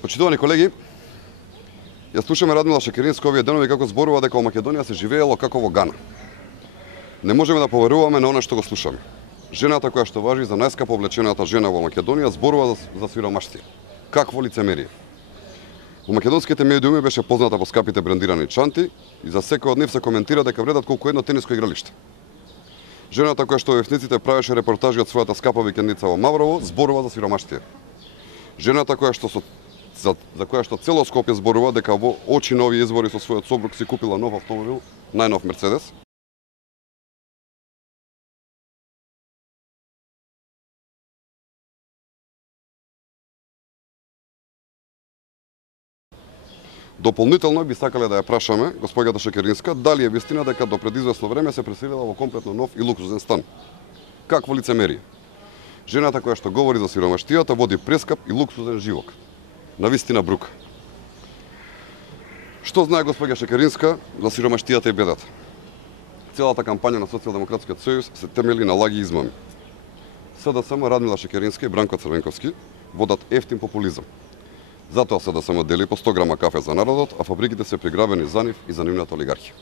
Почитувани колеги, ја слушаме Радмила Шекеринска овие денови како зборува дека во Македонија се живеело како во Гана. Не можеме да поверуваме на она што го слушаме. Жената која што важи за најскапо облечената жена во Македонија зборува за сиромаштија. Какво лицемерие. Во македонските медиуми беше позната по скапите брендирани чанти и за секој од нив се коментира дека вредат колку едно тениско игралиште. Жената која што во вестниците правеше репортажи од својата скапа викендица во Маврово зборува за сиромаштија. Жената која што за која што цело Скопје зборува дека во очи на овие избори со својот сопруг си купила нов автомобил, најнов Мерцедес. Дополнително би сакале да ја прашаме госпоѓата Шекеринска дали е вистина дека до пред известно време се преселила во комплетно нов и луксузен стан. Какво лицемерие. Жената која што говори за сиромаштијата води прескап и луксузен живот. Навистина брука. Што знае госпоѓа Шекеринска за сиромаштијата и бедата? Целата кампања на Социјалдемократскиот сојуз се темели на лаги и измами. СДСМ, Радмила Шекеринска и Бранко Црвенковски водат ефтин популизам. Затоа СДСМ дели по 100 грама кафе за народот, а фабриките се приграбени за нив и за нивната олигархија.